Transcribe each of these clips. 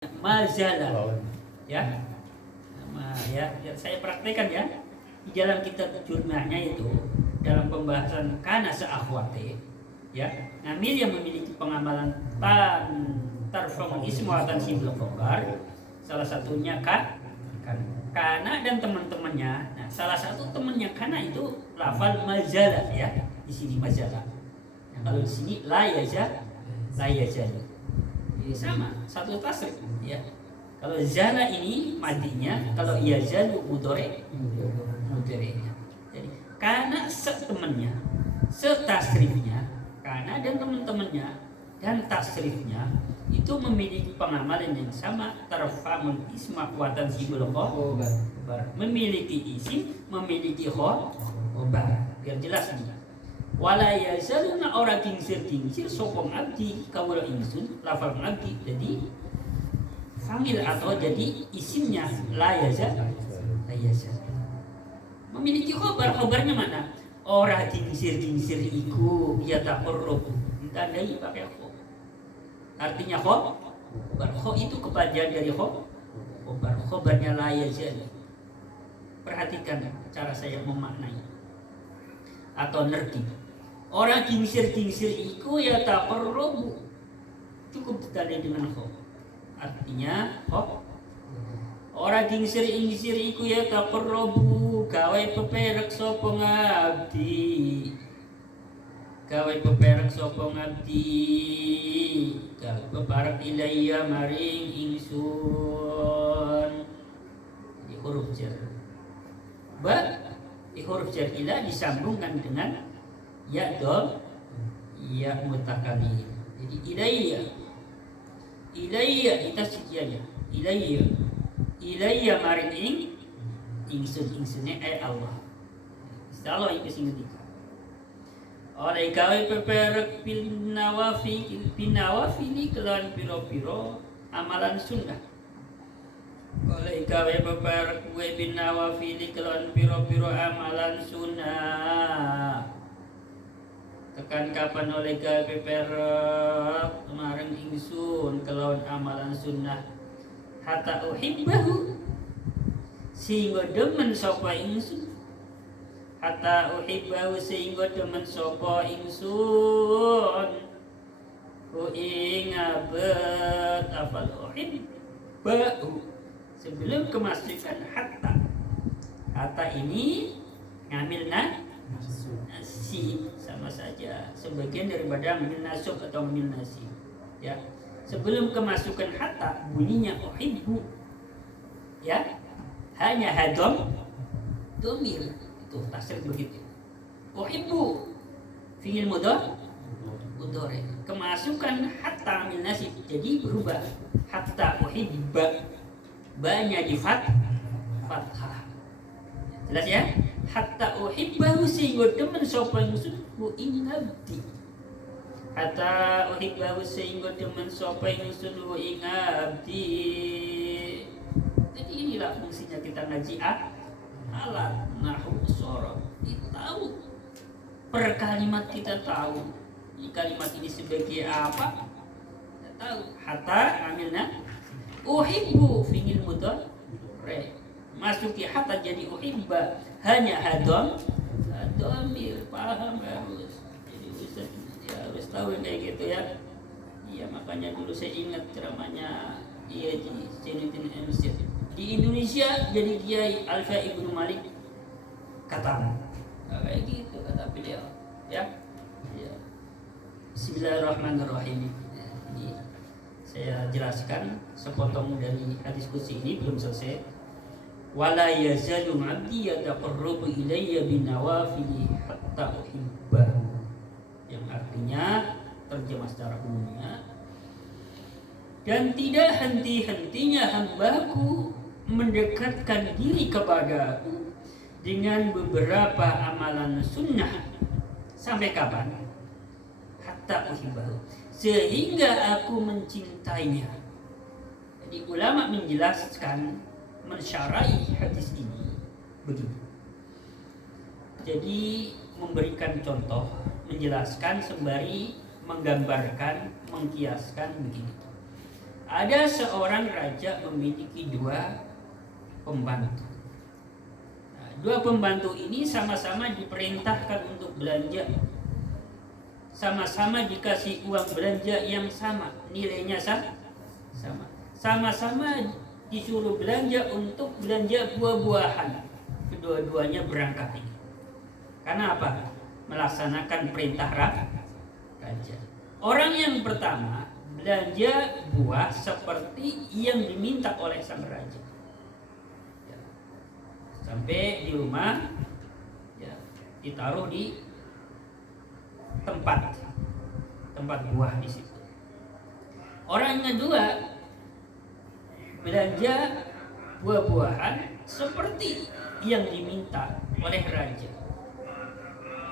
Mazala ya. Saya praktekkan ya di dalam kitab jurnalnya itu dalam pembahasan kana seakhwate ya, ngambil yang memiliki pengamalan tarfamul ismu wa tansibul khabar, salah satunya kana dan teman-temannya. Nah, salah satu temannya kana itu lafal mazala ya, di sini mazala. Nah, kalau di sini la yazal sama satu tasrif ya. Kalau zala ini madinya, kalau yazalu mudhari'nya. Jadi karena setemannya, setasrifnya, karena dan teman-temannya dan tasrifnya itu memiliki pengamalan yang sama, tarfamul isma wa tansibul khabar. Memiliki isim, memiliki khabar. Biar jelas nih. Wala yazaluna ora kingsir sopong abdi kawula ingsun lafal abdi jadi fangil atau jadi isimnya la yazal memiliki khobarnya mana ora kingsir iku ya taqarrub ditandai pakai kho, artinya kho itu kepanjangan dari khobarnya la yazal. Perhatikan cara saya memaknai atau nerti. Orang kingsir iku ya taqarrubu, cukup ditandai dengan kho, artinya kho. Orang kingsir iku ya taqarrubu gawe peperek sapa ngabdi, gawe peperek sapa ngabdi, gawe peperek ilayya maring ingsun. Di huruf jar di huruf jar ila disambungkan dengan ya ya mutakallim. Jadi ilayya itu sekiannya ilayya maring ingsunnya Allah. Allah itu sing ketiga. Oleh gawe peperek pin nawafili kelawan piro-piro amalan sunnah. Oleh gawe peperek kuwe bin nawafili kelawan piro-piro amalan sunnah. Tekan kapan oleh gawe peperek marang ingsun kelawan amalan sunnah hatta uhibbahu sehingga demen sapa ingsun, hatta uhibbahu sehingga demen sapa ingsun ku ingabet afal uhibbahu sebelum kemasukan hatta ini ngambil nasi sama saja, sebagian daripada min nasab atau min nasi ya. Sebelum kemasukan hatta bunyinya uhibbu ya, hanya hadom domir itu tasrif begitu. Uhibbu fi'il mudhari, kemasukan hatta min nasi jadi berubah hatta uhibba, banyak di fathah. Jelas ya? Hatta uhibbahu sehingga demen sapa ingsun ku ing abdi. Hatta uhibbahu sehingga demen sapa ingsun ku ing abdi. Jadi inilah fungsinya kita ngaji alat nahwu sorof. Kita tahu per kalimat, kita tahu ini kalimat ini sebagai apa, kita tahu. Hatta amilna uhibbu fi'il mudhari, masuki hatta jadi uhibba hanya domir, paham harus. Jadi Ustaz ya harus tahu kayak gitu ya. Iya, makanya dulu saya ingat ceramahnya di Zainuddin Amsyar di Indonesia, jadi Kiai Alfa Ibnu Malik kata kayak gitu kata beliau ya. Bismillahirrahmanirrahim. Ini saya jelaskan sepotong dari hadis qudsi ini, belum selesai. Wala yazalu 'abdi yataqarrabu ilayya binawafili hatta uhibbahu, yang artinya terjemah secara umumnya, dan tidak henti-hentinya hambaku mendekatkan diri kepadaku dengan beberapa amalan sunnah sampai kapan? Hatta uhibbahu, sehingga aku mencintainya. Jadi ulama menjelaskan, mensyarai hadis ini begitu. Jadi memberikan contoh, menjelaskan sembari menggambarkan, mengkiaskan begini. Ada seorang raja memiliki dua pembantu. Nah, dua pembantu ini sama-sama diperintahkan untuk belanja, sama-sama dikasih uang belanja yang sama, nilainya sama, sama-sama disuruh belanja untuk belanja buah-buahan. Kedua-duanya berangkat ini. Karena apa? Melaksanakan perintah raja. Orang yang pertama belanja buah seperti yang diminta oleh sang raja. Ya. Sampai di rumah, ya, ditaruh di tempat buah di situ. Orang yang kedua belanja buah-buahan seperti yang diminta oleh raja.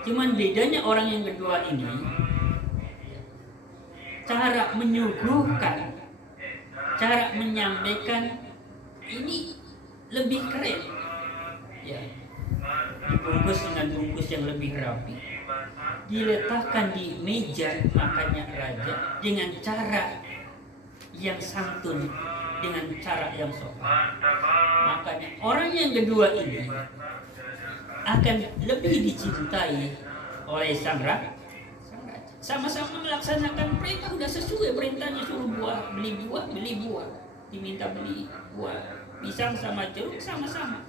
Cuman bedanya orang yang kedua ini, cara menyuguhkan, cara menyampaikan ini lebih keren. Ya, dibungkus dengan bungkus yang lebih rapi, diletakkan di meja makannya raja dengan cara yang santun, dengan cara yang sopan. Makanya orang yang kedua ini akan lebih dicintai oleh sang raja. Sama-sama melaksanakan perintah, udah sesuai perintahnya, suruh beli buah, diminta beli buah, pisang sama jeruk sama-sama.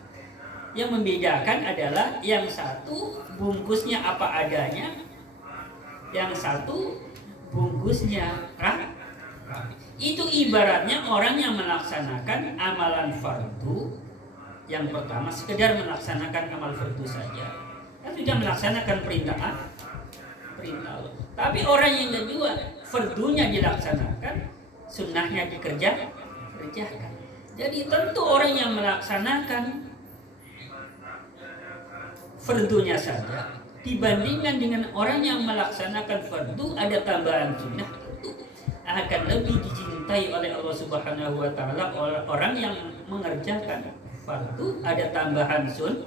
Yang membedakan adalah yang satu bungkusnya apa adanya, yang satu bungkusnya rapi. Itu ibaratnya orang yang melaksanakan amalan fardu. Yang pertama sekedar melaksanakan amal fardu saja, kan sudah melaksanakan perintah Allah. Tapi orang yang kedua, fardunya dilaksanakan, sunnahnya dikerjakan. Jadi tentu orang yang melaksanakan fardunya saja dibandingkan dengan orang yang melaksanakan fardu ada tambahan sunnah, tentu akan lebih dicintai oleh Allah Subhanahu wa taala orang yang mengerjakan fardu ada tambahan sunnah.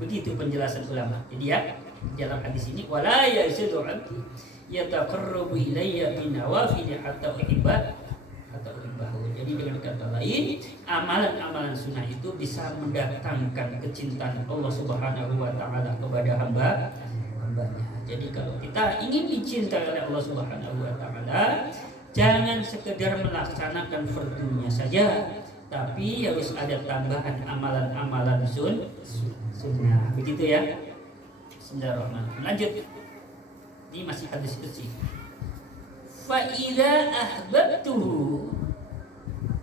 Begitu penjelasan ulama. Jadi ya, dalam hadis ini wala yazadu abdi yataqarrabu ilayya bin nawafil hatta uhibba. Jadi dengan kata lain, amalan-amalan sunnah itu bisa mendatangkan kecintaan Allah Subhanahu wa taala kepada hambanya. Jadi kalau kita ingin dicintai oleh Allah Subhanahu wa taala, jangan sekedar melaksanakan fardunya saja, tapi harus ada tambahan amalan-amalan sunnah. Begitu ya. Bismillahirrahmanirrahim. Lanjut. Ini masih hadis qudsi. Fa idza ahbabtuhu.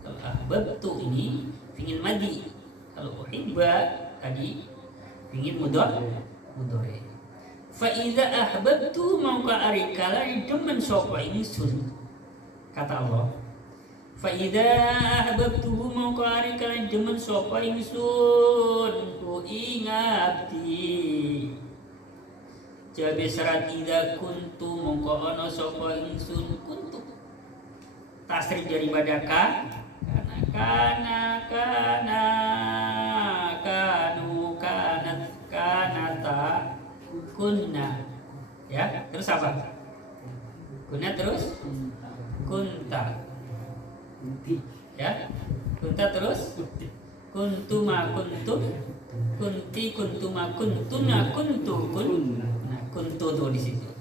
Kalau ahbabtu ini pingin madi. Kalau uhibba tadi pingin mudhari. Fa idza ahbabtu mangka ari kala demen sapa ingsun. Kata Allah. Fa idza ahbabtu mangka ari kala demen sapa ingsun ku ingati. Jabe serat idza kuntu mongko ana sapa ingsun kuntu tasrif daripada kana kanu kanata kunna ya terus apa kunna terus kunta ya kunta terus kuntuma kuntum kunti kuntuma kuntuna kuntu kun kuntu tuh di situ.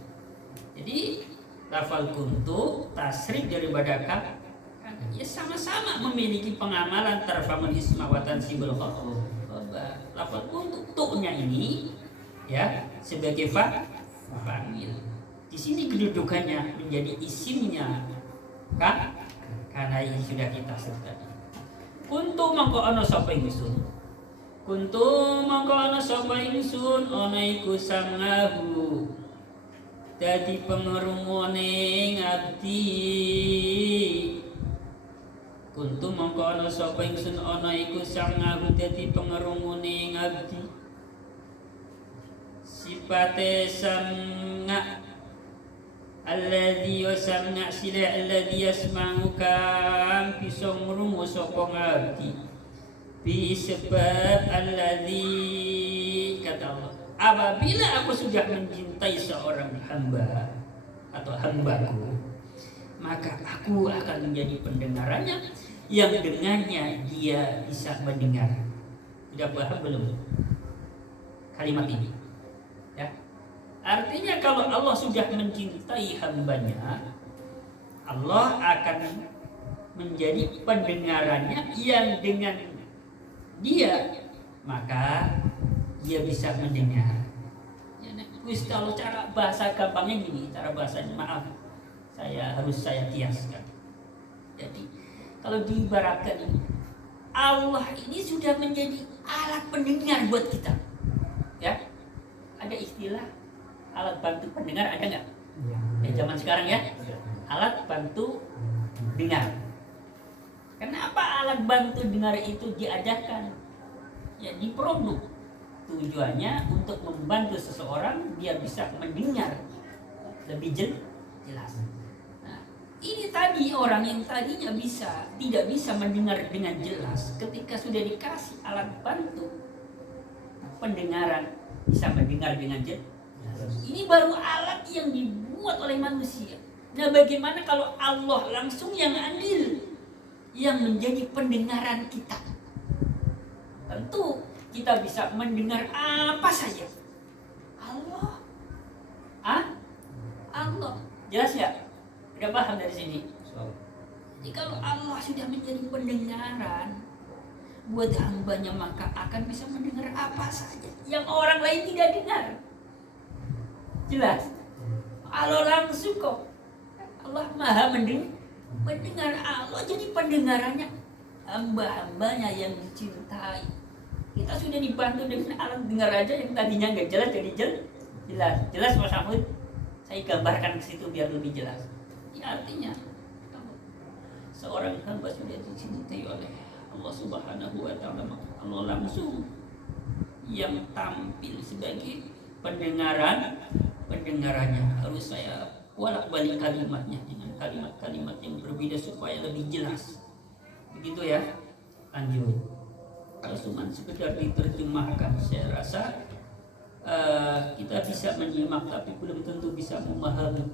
Jadi lafal kuntu tasrif daripada ya sama-sama memiliki pengamalan tarfamun isma wa tansibul khabar. Lafal kuntu tu'nya ini ya sebagai fa'il. Di sini kedudukannya menjadi isimnya karena yang sudah kita sebut. Kuntu mangko ana sapa ingsun. Kuntu mangko ana sapa ingsun ana iku sangahu dadi pengerungone ngabdi. Kuntu mangko ana sapa ingsun ana iku sangahu dadi pengerungone ngabdi. Sipate sanga alladzi yasma sila alladzi yasma'u kam bisa ngrungu sapa ngabdi. Sebab alladzi kata Allah, apabila aku sudah mencintai seorang hamba atau hambaku, maka aku akan menjadi pendengarannya yang dengannya dia bisa mendengar. Sudah paham belum kalimat ini? Ya. Artinya kalau Allah sudah mencintai hambanya, Allah akan menjadi pendengarannya yang dengan dia maka dia bisa mendengar. Ya, kalau cara bahasa gampangnya gini, cara bahasanya maaf, saya kiaskan. Jadi kalau diibaratkan ini, Allah ini sudah menjadi alat pendengar buat kita. Ya, ada istilah alat bantu pendengar, ada nggak? Zaman sekarang ya, alat bantu dengar. Kenapa alat bantu dengar itu diadakan? Ya, diproduk. Tujuannya untuk membantu seseorang dia bisa mendengar lebih jelas. Nah, ini tadi orang yang tadinya tidak bisa mendengar dengan jelas, ketika sudah dikasih alat bantu pendengaran bisa mendengar dengan jelas. Ini baru alat yang dibuat oleh manusia. Nah, bagaimana kalau Allah langsung yang adil, yang menjadi pendengaran kita? Tentu kita bisa mendengar apa saja. Allah. Allah. Jelas ya? Udah paham dari sini? Jadi kalau Allah sudah menjadi pendengaran buat hambanya, maka akan bisa mendengar apa saja yang orang lain tidak dengar. Jelas? Allah langsung kok. Allah maha mendengar. Allah jadi pendengarannya hamba-hambanya yang dicintai. Kita sudah dibantu dengan alat dengar aja yang tadinya nggak jelas jadi jelas. Mas Ahmad, saya gambarkan ke situ biar lebih jelas. Ya, artinya seorang hamba sudah dicintai oleh Allah Subhanahu wa Ta'ala, Allah langsung yang tampil sebagai pendengarannya. Harus saya bolak-balik kalimatnya dengan kalimat-kalimat yang berbeda supaya lebih jelas. Begitu ya. Lanjut. Kalau cuma sekedar diterjemahkan, saya rasa kita bisa menyimak, tapi belum tentu bisa memahami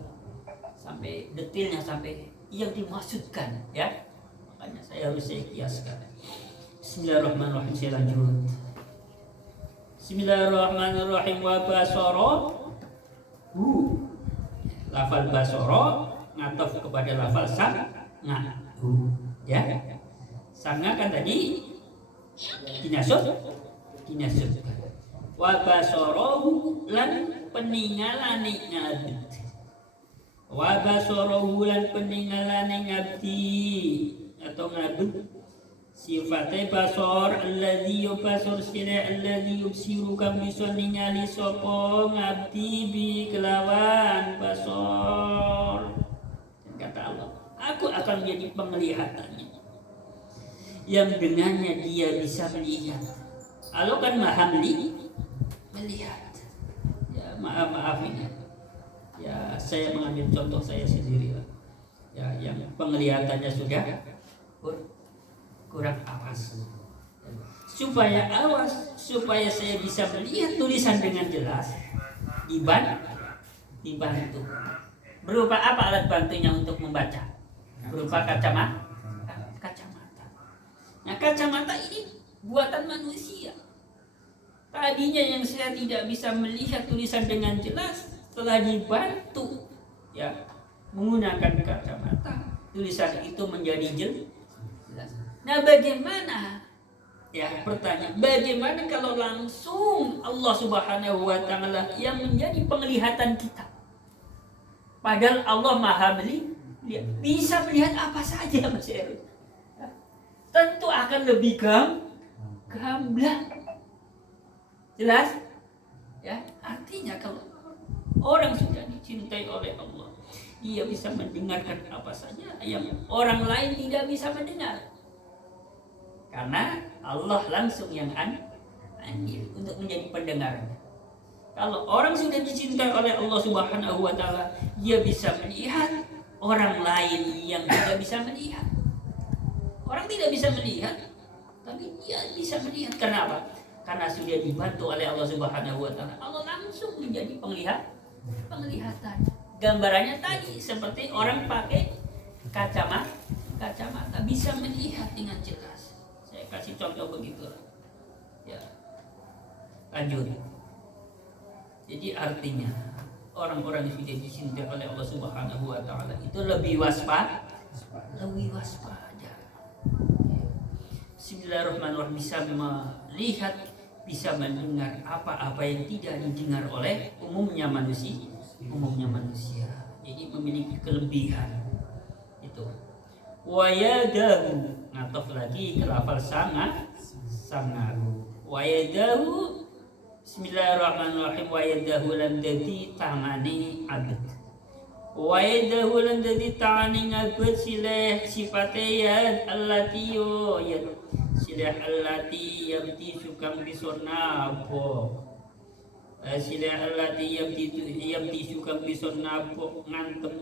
sampai detailnya, sampai yang dimaksudkan, ya. Makanya saya kiaskan. Bismillahirrahmanirrahim. Saya lanjut. Bismillahirrahmanirrahim. Wa basara lafal basara ngataf kepada lafal sanga. Ya. Sanga kan tadi kinasut. Wa basarahu lan peningalane ngabdi. Wa basarahu lan peningalane ngabdi atau ngabdi. Sifatnya basar alladzi yubasir sira alladzi yubsiru kang bisa ningali sapa ngabdi bi kelawan basar. Dan kata Allah, aku akan menjadi penglihatannya yang dengannya dia bisa melihat. Allah kan maha melihat. Ya, maaf ini. Ya, saya mengambil contoh saya sendiri lah. Ya, yang penglihatannya sudah kurang awas. Supaya saya bisa melihat tulisan dengan jelas, dibantu. Berupa apa alat bantunya untuk membaca? Berupa kacamata. Nah, kacamata ini buatan manusia. Tadinya yang saya tidak bisa melihat tulisan dengan jelas, setelah dibantu ya menggunakan kacamata, tulisan itu menjadi jelas. Nah, bagaimana? Ya, pertanyaan, bagaimana kalau langsung Allah Subhanahu wa Ta'ala yang menjadi penglihatan kita? Padahal Allah Maha melihat, bisa melihat apa saja, Mas Heru. Tentu akan lebih gamblang. Jelas? Ya, artinya kalau orang sudah dicintai oleh Allah, dia bisa mendengarkan apa saja yang orang lain tidak bisa mendengar. Karena Allah langsung yang andil untuk menjadi pendengarnya. Kalau orang sudah dicintai oleh Allah Subhanahu wa Ta'ala, dia bisa melihat orang lain yang tidak bisa melihat. Orang tidak bisa melihat, tapi dia bisa melihat. Kenapa? Karena sudah dibantu oleh Allah Subhanahu wa Ta'ala. Allah langsung menjadi penglihatan. Gambarannya tadi seperti orang pakai kacamata bisa melihat dengan jelas. Saya kasih contoh begitu. Ya. Lanjut. Jadi artinya orang-orang yang sudah dicintai oleh Allah Subhanahu wa taala itu lebih waspada. Bismillahirrahmanirrahim, bisa melihat, bisa mendengar apa-apa yang tidak didengar oleh umumnya manusia. Jadi memiliki kelebihan itu. Wa yadahu, ngatof lagi ke lafal sangat. Wa yadahu, bismillahirrahmanirrahim, wa yadahu lan dadi tangane abad. Wa yadahu lan dadi tangane abad sileh sifate yad allati yad sileh allati yabti sukam bisonna bo. Sileh allati yabti sukam bisonna bo ngantem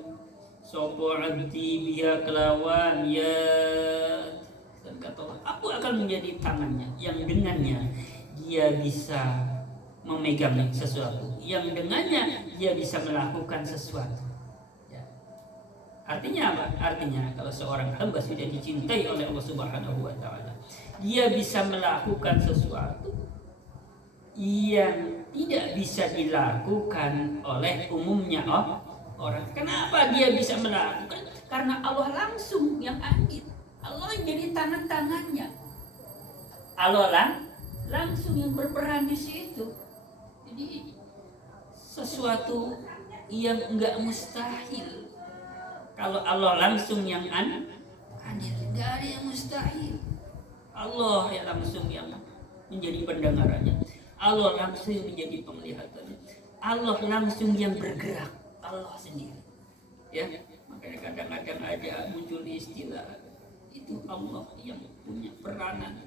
sopo abdi biha kelawan ya. Dan kata Allah, aku akan menjadi tangannya yang dengannya dia bisa memegang sesuatu, yang dengannya dia bisa melakukan sesuatu. Ya. Artinya apa? Artinya kalau seorang hamba sudah dicintai oleh Allah Subhanahu wa taala, dia bisa melakukan sesuatu yang tidak bisa dilakukan oleh umumnya orang. Kenapa dia bisa melakukan? Karena Allah langsung yang ambil. Allah jadi tangan-tangannya. Allah langsung yang berperan di situ. Jadi sesuatu yang enggak mustahil. Kalau Allah langsung yang adil, enggak ada yang mustahil. Allah yang langsung yang menjadi pendengarannya. Allah langsung menjadi penglihatannya. Allah langsung yang bergerak. Allah sendiri. Ya, makanya kadang-kadang ada muncul istilah itu Allah yang punya peranan.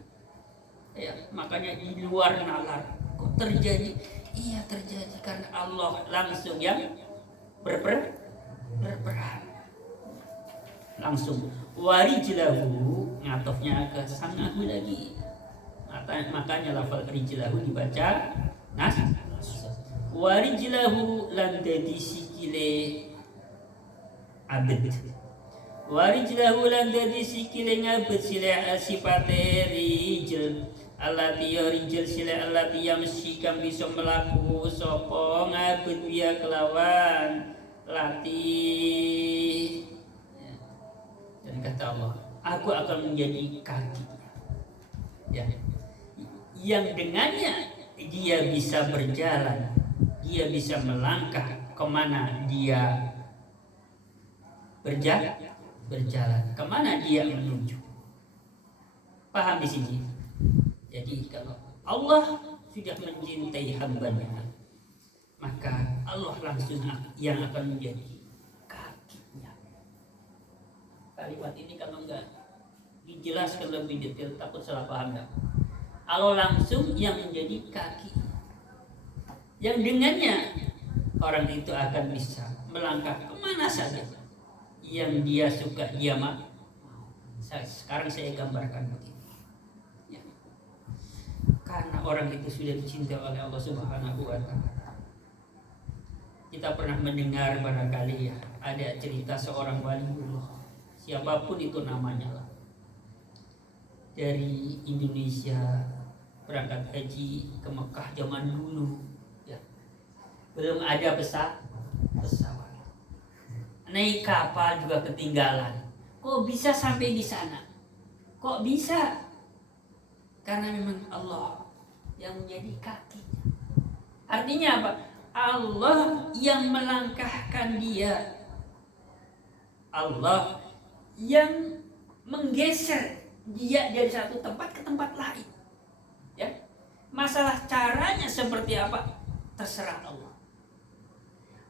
Ya, makanya di luar nalar kok terjadi? Iya terjadi karena Allah langsung yang berperan. Langsung warijlahu, ngatofnya ke sangahu lagi. Makanya lafal rijlahu dibaca nas. Warijlahu lan dadi sikile abad. Warijlahu lan dadi sikile ngabad sila sifate rijl allati rijl sila allati yamsi kang bisa melaku sapa ngabad biya kelawan lati. Dan kata Allah, aku akan menjadi kaki, ya, yang dengannya dia bisa berjalan, dia bisa melangkah kemana dia berjalan, kemana dia menuju. Paham di sini? Jadi kalau Allah sudah mencintai hambanya, maka Allah langsung yang akan menjadi kakinya. Kalimat ini kalau enggak dijelaskan lebih detail takut salah paham ya. Allah langsung yang menjadi kaki, yang dengannya orang itu akan bisa melangkah kemana saja yang dia suka, dia mau. Sekarang saya gambarkan begini, ya. Karena orang itu sudah dicintai oleh Allah Subhanahu wa taala. Kita pernah mendengar barangkali ya, ada cerita seorang waliullah, siapapun itu namanya lah, dari Indonesia berangkat haji ke Mekah zaman dulu, ya. Belum ada pesawat, naik kapal juga ketinggalan. Kok bisa sampai di sana? Kok bisa? Karena memang Allah yang menjadi kakinya. Artinya apa? Allah yang melangkahkan dia. Allah yang menggeser dia dari satu tempat ke tempat lain. Ya. Masalah caranya seperti apa? Terserah Allah.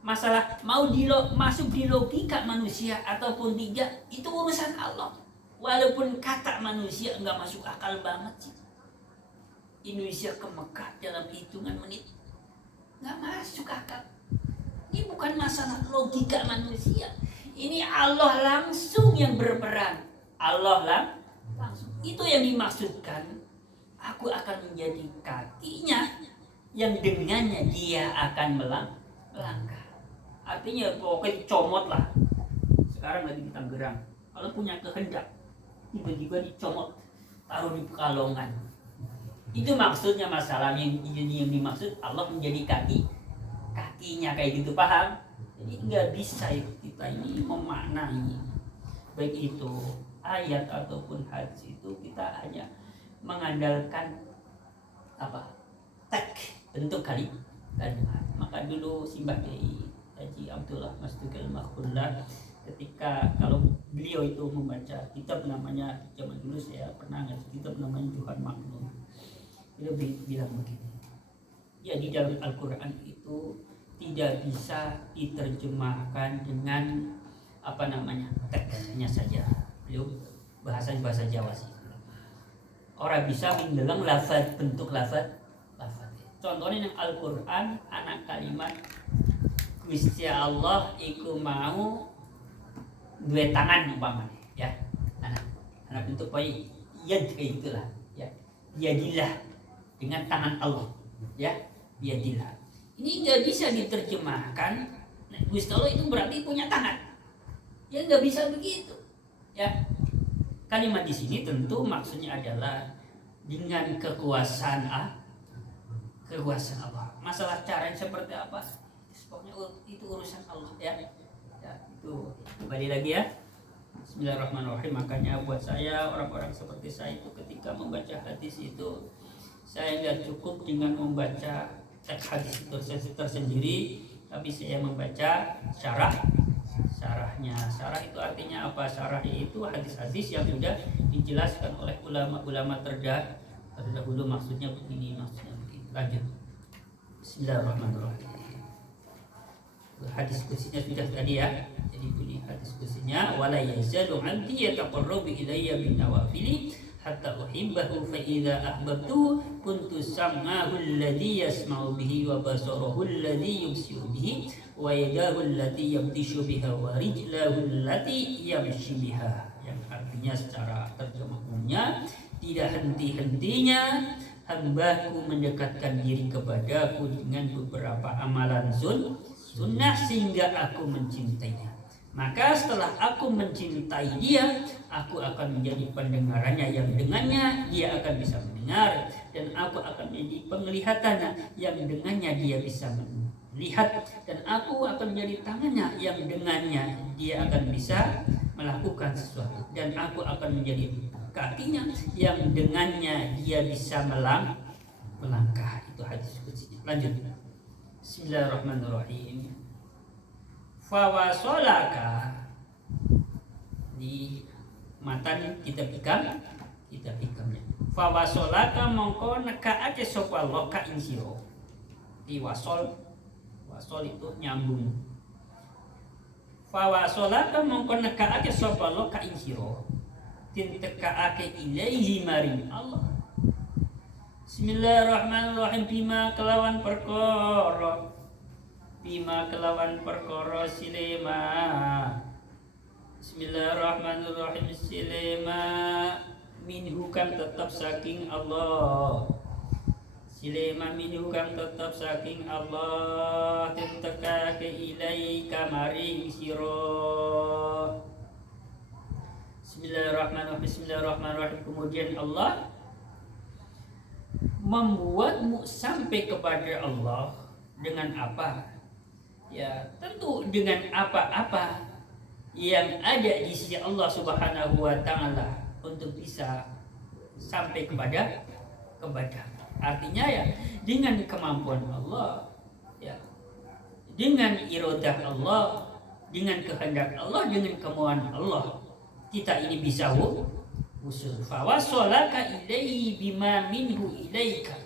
Masalah mau masuk di logika manusia ataupun tidak, itu urusan Allah. Walaupun kata manusia enggak masuk akal banget sih. Indonesia ke Mekah dalam hitungan menit, enggak masuk akal. Ini bukan masalah logika manusia. Ini Allah langsung yang berperan. Allah langsung. Itu yang dimaksudkan. Aku akan menjadi kakinya yang dengannya dia akan melangkah. Artinya pokoknya comot lah. Sekarang lagi di Tangerang, kalau punya kehendak tiba-tiba dicomot taruh di pekalongan. Itu maksudnya masalahnya yang dimaksud Allah menjadi kakinya kayak gitu, paham? Jadi nggak bisa kita ini memaknai baik itu ayat ataupun hadis itu kita hanya mengandalkan teks bentuk kalimat. Maka dulu Simbah Kiai Haji Abdullah Masdugal Makhullah ketika kalau beliau itu membaca kitab namanya, zaman dulu saya pernah ngaji kitab namanya Johan Maknun, beliau bilang begini, ya di dalam Al-Quran itu tidak bisa diterjemahkan dengan teksnya saja. Beliau bahasa Jawa sih. Orang bisa mendeleng lafaz, bentuk lafaz. Contohnya yang Al-Quran anak kalimat Gusti Allah iku mau dua tangan umpamanya, ya. Anak bentuk poin yad kayak itulah, ya. Yadillah dengan tangan Allah, ya. Yadillah. Ini nggak bisa diterjemahkan. Gusti Allah itu berarti punya tangan. Ya nggak bisa begitu, ya. Kalimat di sini tentu maksudnya adalah dengan kekuasaan Allah. Masalah caranya seperti apa? Pokoknya itu urusan Allah, ya. Itu kembali lagi ya. Bismillahirrahmanirrahim. Makanya buat saya, orang-orang seperti saya itu ketika membaca hadis itu saya nggak cukup dengan membaca teks hadis tersendiri, tapi saya membaca syarahnya. Syarah itu artinya apa? Syarah itu hadis-hadis yang sudah dijelaskan oleh ulama-ulama terdahulu. Maksudnya begini. Lanjut. Bismillahirrahmanirrahim. Hadis kusinya sudah tadi ya. Jadi bunyi hadis kusinya, wala yazalu 'abdi yataqarrabu ilayya bin nawafili hatta uhibbahu fa idza ahbabtu kuntu sam'ahu alladhi yasma'u bihi wa basarahu alladhi yubsiru bihi wa yadahu allati yabtishu biha wa rijlahu allati yamshi biha. Yang artinya secara terjemah umumnya, tidak henti-hentinya hambaku mendekatkan diri kepadaku dengan beberapa amalan sunnah sehingga aku mencintainya. Maka setelah aku mencintai dia, aku akan menjadi pendengarannya yang dengannya dia akan bisa mendengar, dan aku akan menjadi penglihatannya yang dengannya dia bisa melihat, dan aku akan menjadi tangannya yang dengannya dia akan bisa melakukan sesuatu, dan aku akan menjadi kakinya yang dengannya dia bisa melangkah. Itu hadis qudsi. Lanjut. Bismillahirrahmanirrahim. Fawasolaka, di matan kita pikamnya. Fawasolaka mongko nekaake sapa Allah ka ing sira. Di wasol itu nyambung. Fawasolaka mongko nekaake sapa Allah ka ing sira. Tintekaake ilaihi maring Allah. Bismillahirrahmanirrahim. Bima kelawan perkara silema. Bismillahirrahmanirrahim. Silema minhu kan tetap saking Allah. Silema minhu kan tetap saking Allah. Tintekake ilaika maring sira. Bismillahirrahmanirrahim. Kemudian Allah membuatmu sampai kepada Allah dengan apa? Ya, tentu dengan apa-apa yang ada di sisi Allah Subhanahu wa taala untuk bisa sampai kepada. Artinya ya dengan kemampuan Allah, ya. Dengan iradah Allah, dengan kehendak Allah, dengan kemauan Allah, kita ini bisa usul. Fawasolaka ilaihi bima minhu ilaika.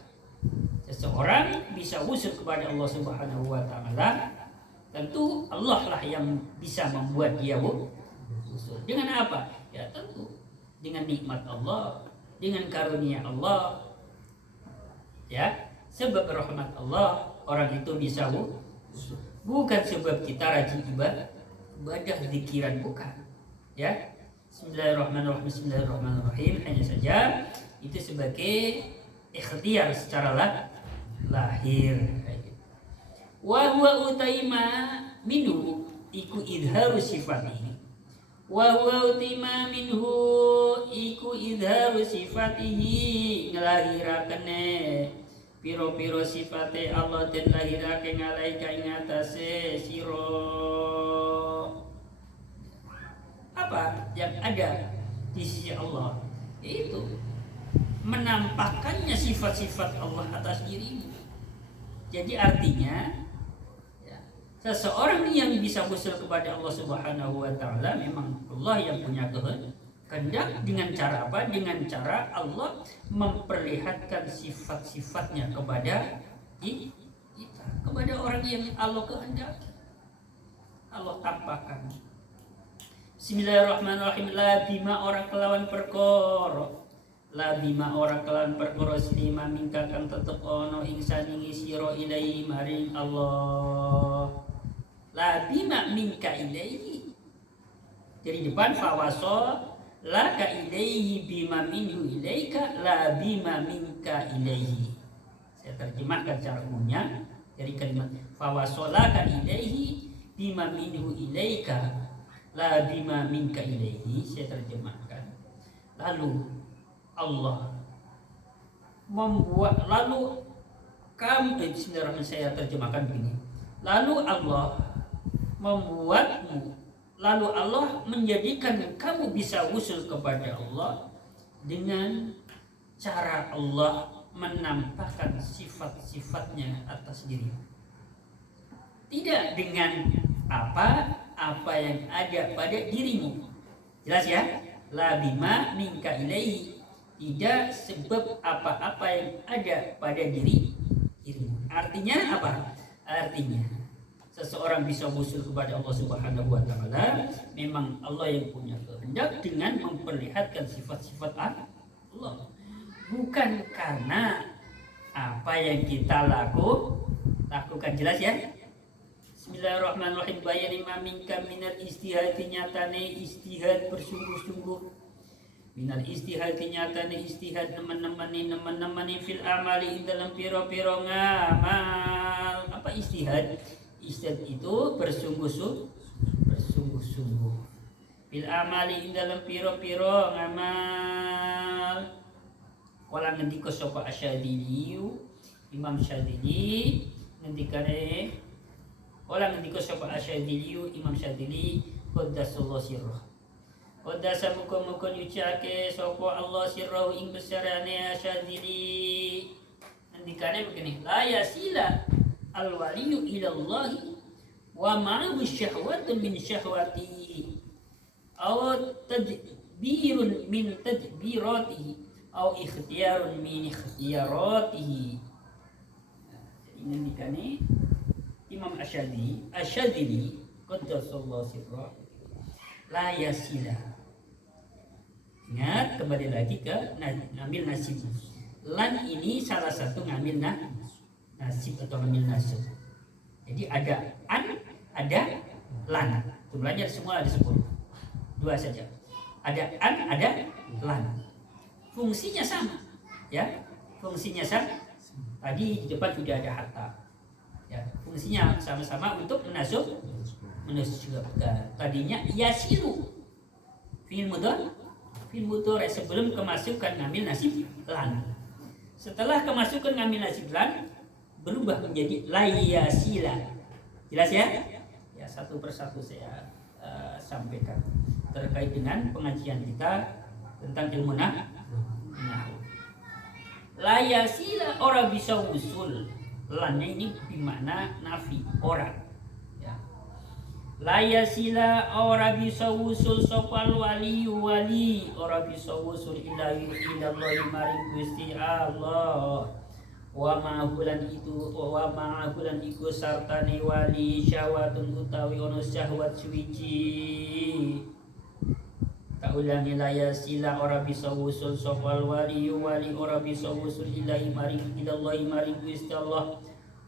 Seseorang bisa usul kepada Allah Subhanahu wa taala, tentu Allah lah yang bisa membuat dia usul. Dengan apa? Ya tentu dengan nikmat Allah, dengan karunia Allah. Ya, sebab rahmat Allah orang itu bisa usul. Bukan sebab kita rajin ibadah zikiran, bukan. Ya. Bismillahirrahmanirrahim. Hanya saja itu sebagai ikhtiar secara lahir. Wa huwa utaima minu iku idharu sifatihi wa huwa utima minhu iku idharu sifatihi ngelahirakenne piro-piro sifate Allah dan lahirake ngalaika ing atase sira. Apa yang ada di sisi Allah itu menampakkannya sifat-sifat Allah atas dirimu. Jadi artinya seseorang yang bisa usul kepada Allah Subhanahu wa taala memang Allah yang punya kehendak. Dengan cara apa? Dengan cara Allah memperlihatkan sifat-sifatnya kepada kita, kepada orang yang Allah kehendaki. Allah tampakkan. Bismillahirrahmanirrahim. La bima orang kelawan perkara. La bima orang kelawan perkara slima mingka kang tetep ana ing saningi sira ilahi maring Allah. La bima minka ilaihi. Jadi depan fawaso la ka ilaihi bima minhu ilaika la bima minka ilaihi. Saya terjemahkan secara umumnya dari kalimat fawaso la ka ilaihi bima minhu ilaika la bima minka ilaihi. Saya terjemahkan. Lalu Allah membuat, lalu kamu bismillahirrahmanirrahim, saya terjemahkan begini. Lalu Allah membuatmu, lalu Allah menjadikan kamu bisa usul kepada Allah dengan cara Allah menampakkan sifat-sifatnya atas diri. Tidak dengan apa yang ada pada dirimu. Jelas ya? La bima minka ilaihi. Tidak sebab apa-apa yang ada pada dirimu. Artinya apa? Artinya seseorang bisa usul kepada Allah Subhanahu wa taala, memang Allah yang punya kehendak dengan memperlihatkan sifat-sifat Allah. Bukan karena apa yang kita lakukan. Jelas ya? Bismillahirrahmanirrahim. Bayani maminka minal istihadi nyatane istihad bersungguh-sungguh. Minal istihadi nyatane istihad nemen-nemani fil amali dalam piro-piro ngamal. Apa istihad? Istihad itu bersungguh-sungguh. Fil amali dalam piro-piro ngamal. Kala ngendika sapa Asyadili, Imam Syadili ngendikane, kala ngendika sapa Asyadili, Imam Syadili qaddasallahu sirrah. Qaddasa muga-muga nyucake sapa Allah sirrahu ing besarane Asyadili. Ngendikane begini, la yasila al waliyu ila Allah wa ma'ahu syahwatun min syahwatihi aw tadbirun min tadbiratihi aw ikhtiyarun min ikhtiyaratihi. Jadi ngendikane Imam Asyadili qaddasallahu sirrahu la yasila. Ingat, kembali lagi ke ngambil nasib. Lan ini salah satu ngambil nasib atau ngambil nasib. Jadi ada an, ada lan. Jumlahnya semua ada 10. 2 saja. Ada an, ada lan. Fungsinya sama. Ya, fungsinya sama. Tadi di depan sudah ada hatta. Ya, fungsinya sama-sama untuk menasubkan. Tadinya yasilu. Fi'il mudhari sebelum kemasukan ngambil nasib lan. Setelah kemasukan ngambil nasib lan berubah menjadi layasila. Jelas ya? Ya, satu persatu saya sampaikan terkait dengan pengajian kita tentang ilmu nahwu. Layasila ora bisa usul. Lannya ini bermakna nafi, ora. La yasila ora bisa wusul sopal wali ora bisa wusul ilahi ilallahi maring Gusti Allah. Wa ma'ahulan iku sartane wali syahwatun utawi ono syahwat suwiji. Tak ulangi, la yasila ora bisa wusul sopal wali ora bisa wusul ilahi maring ilallahi maring Gusti Allah.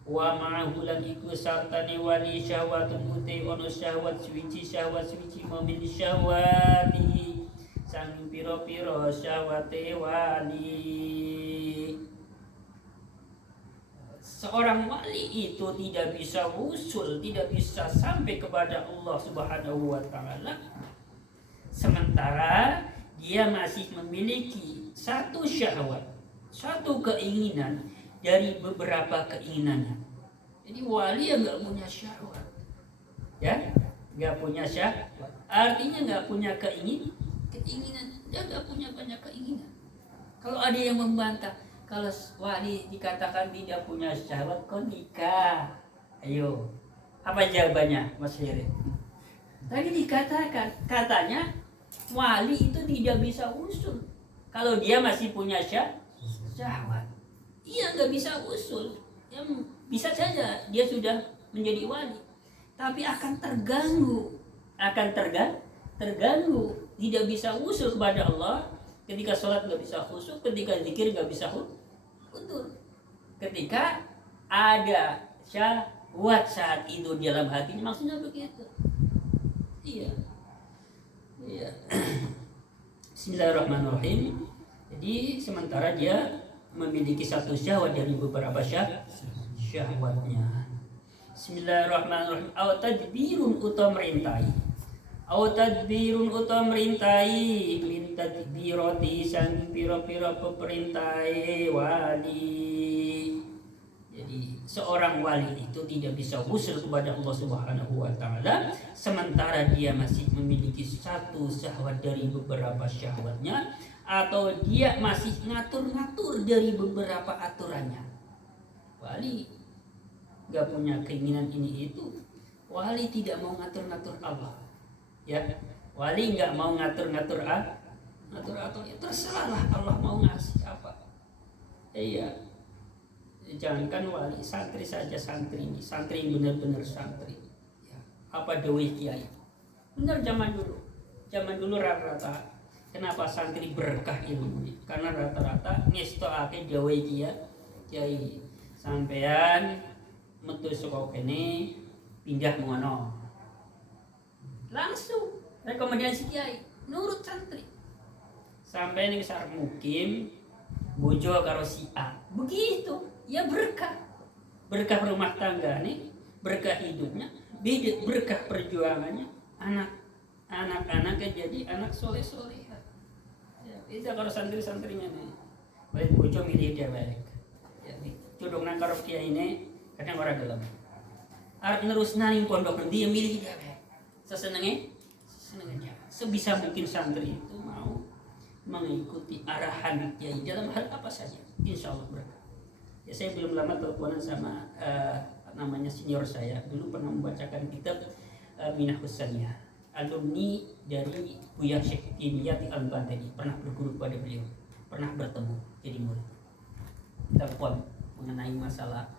Wa ma'ahulan iku sartane wali syahwatun uti ono syahwat suci momin syahwati sang piro-piro syahwate wali. Seorang wali itu tidak bisa usul, tidak bisa sampai kepada Allah Subhanahu wa taala sementara dia masih memiliki satu syahwat, satu keinginan dari beberapa keinginannya. Jadi wali yang nggak punya syahwat, ya, nggak punya syahwat, artinya nggak punya keinginan, dia nggak punya banyak keinginan. Kalau ada yang membantah, kalau wali dikatakan tidak punya syahwat, kok nikah? Ayo, apa jawabannya, Mas Heri? Tadi dikatakan, katanya wali itu tidak bisa usul kalau dia masih punya syahwat. Iya, nggak bisa usul. Ya, bisa saja dia sudah menjadi wali, tapi akan terganggu, terganggu, tidak bisa usul kepada Allah. Ketika sholat nggak bisa khusyuk, ketika zikir nggak bisa utul. Ketika ada syahwat saat itu di dalam hatinya, maksudnya begitu. Iya. Bismillahirrahmanirrahim. Jadi sementara dia memiliki satu syahwat dari beberapa syahwatnya. Bismillahirrahmanirrahim. Aw tadbirun uta merintai min tadbirati sang pira-pira peperintai wali. Jadi seorang wali itu tidak bisa usul kepada Allah Subhanahu wa taala sementara dia masih memiliki satu syahwat dari beberapa syahwatnya, atau dia masih ngatur-ngatur dari beberapa aturannya. Wali gak punya keinginan ini itu. Wali tidak mau ngatur-ngatur Allah, ya. Wali gak mau ngatur-ngatur ngatur ya terserahlah Allah mau ngasih apa. Iya. Jangankan wali, santri saja, santri yang benar-benar santri, ya. Apa dewi kiai? Benar zaman dulu rata-rata kenapa santri berkah ilmu? Karena rata-rata ngestoake dewi kiai. Sampean metu saka kene pindah ngono. Langsung rekomendasi kiai nurut santri. Sampai ning sarep mukim bojo karo si A. Begitu. Ya berkah rumah tangga nih, berkah hidupnya, berkah perjuangannya, anak-anaknya jadi anak soleh-soleha. Ya, itu kalau santri-santrinya nih, baik bojo milih dia baik. Ya, cudung nang karo kiai ini kadang ora gelem. Arep nerusna ning pondok nanti yang milih dia baik. Sesenenge dia. Sebisa mungkin santri itu mau mengikuti arahan kiai dalam hal apa saja, insya Allah berkah. Ya, saya belum lama teleponan sama namanya senior saya, dulu pernah membacakan kitab Minah Husaniyah, alumni dari Buya Syekh Dimyati Al-Bantani, pernah berguru kepada beliau, pernah bertemu jadi murid. Telepon mengenai masalah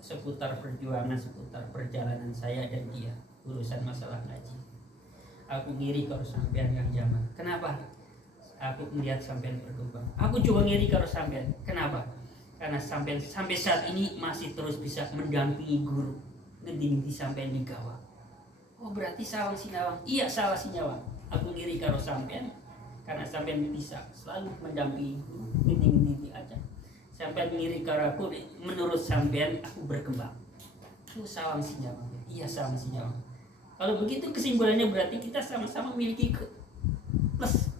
seputar perjuangan, seputar perjalanan saya dan dia, urusan masalah ngaji. Aku ngiri kalau sampean yang zaman. Kenapa? Aku melihat sampean berkembang. Aku juga ngiri kalau sampean. Kenapa? Karena sampai saat ini masih terus bisa mendampingi guru. Ngedindi sampean di gawang. Oh, berarti sawang sinawang. Iya, salah sinawang. Aku ngiri kalau sampean karena sampean bisa selalu mendampingi guru. Ngedindi aja. Sampean ngiri kalau aku, menurut sampean aku berkembang. Itu sawang sinawang. Iya, sawang sinawang. Kalau begitu kesimpulannya berarti kita sama-sama memiliki plus.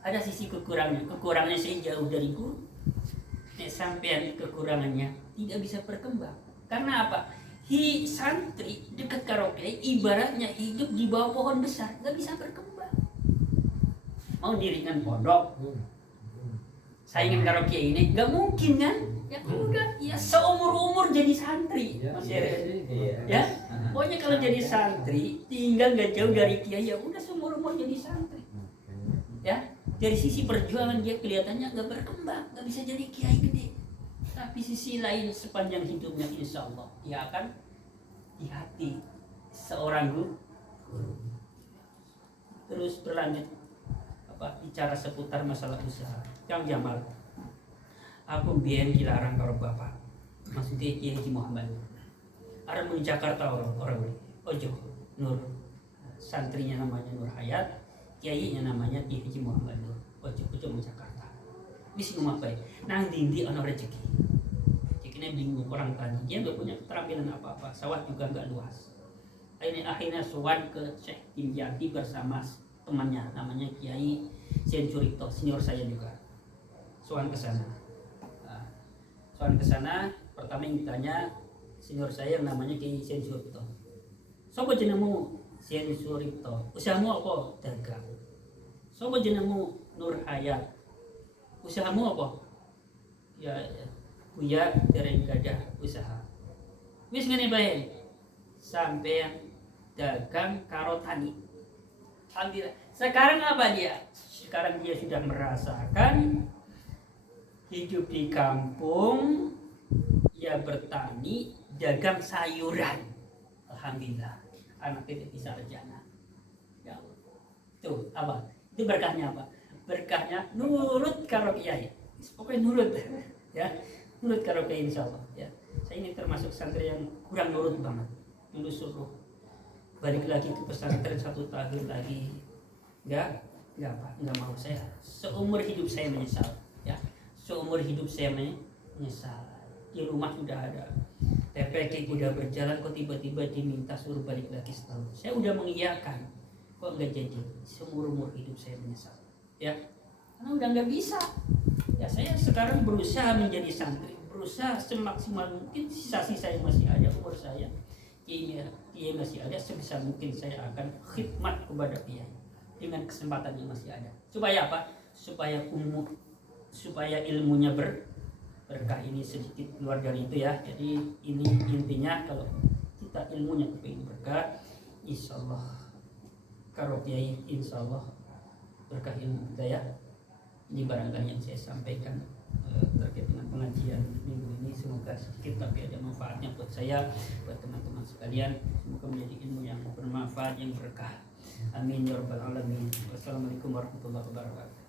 Ada sisi kekurangannya saya jauh dari guru. Sampean kekurangannya tidak bisa berkembang. Karena apa? Santri dekat karaoke ibaratnya hidup di bawah pohon besar, nggak bisa berkembang. Mau dirikan pondok, saingan karaoke ini nggak mungkin kan? Ya udah, ya seumur jadi santri, Mas Yere. Ya, pokoknya kalau jadi santri tinggal nggak jauh dari kiai, ya udah seumur jadi santri. Ya, dari sisi perjuangan dia kelihatannya nggak berkembang, nggak bisa jadi kiai gede. Tapi sisi lain sepanjang hidupnya insya Allah dia akan di hati seorang guru. Terus berlanjut bicara seputar masalah usaha. Kang Jamal, aku biyen dilarang karo bapak. Maksudnya Kiai Haji Muhammad. Arep di Jakarta orang ojo Nur. Santrinya namanya Nur Hayat, kiainya namanya Kiai Haji Muhammad Nur. Ojo di Jakarta. Wis ngomong bae. Nang ndi ana rezeki. Rezekinya bingung orang tani. Dia enggak punya keterampilan apa-apa. Sawah juga enggak luas. Ini akhirnya sowan ke Syekh Dimyati bersama temannya namanya Kiai Sen Suripto, senior saya juga. Sowan ke sana. Nah, sowan ke sana pertama yang ditanya senior saya yang namanya Kiai Sen Suripto. Sopo jenengmu? Sen Suripto. Usahamu apa? Dagang. Sopo jenengmu? Nur Hayat. Usahamu apa? Ya, Buya dereng gadah usaha. Wis ngene bae. Sampean dagang karo tani. Alhamdulillah. Sekarang apa dia? Sekarang dia sudah merasakan hidup di kampung, ya bertani, dagang sayuran. Alhamdulillah. Anak itu bisa sarjana. Ya Allah. Tuh apa? Itu berkahnya apa? Berkahnya nurut karo kiai. Pokoknya nurut ya. Nurut karo kiai insyaallah ya. Saya ini termasuk santri yang kurang nurut banget. Dulu suruh balik lagi ke pesantren 1 tahun lagi, nggak mau. Saya seumur hidup saya menyesal ya, seumur hidup saya menyesal. Di rumah sudah ada TPK, udah berjalan, kok tiba-tiba diminta suruh balik lagi setahun. Saya udah mengiyakan, kok nggak jadi. Seumur hidup saya menyesal ya, karena udah nggak bisa ya. Saya sekarang berusaha menjadi santri, berusaha semaksimal mungkin. Sisa-sisa yang masih ada umur saya ini masih ada, sebisa mungkin saya akan khidmat kepada dia dengan kesempatan yang masih ada. Supaya apa? Supaya ilmunya berkah. Ini sedikit keluar dari itu ya. Jadi ini intinya, kalau kita ilmunya kepingin berkah, insyaallah karo kiai insyaallah berkah ilmu kita ya. Ini barangkali yang saya sampaikan terkait dengan pengajian minggu ini. Semoga sedikit tapi ada manfaatnya buat saya, buat teman-teman sekalian. Semoga menjadi ilmu yang bermanfaat, yang berkah. Amin ya rabbal alamin. Wassalamualaikum warahmatullahi wabarakatuh.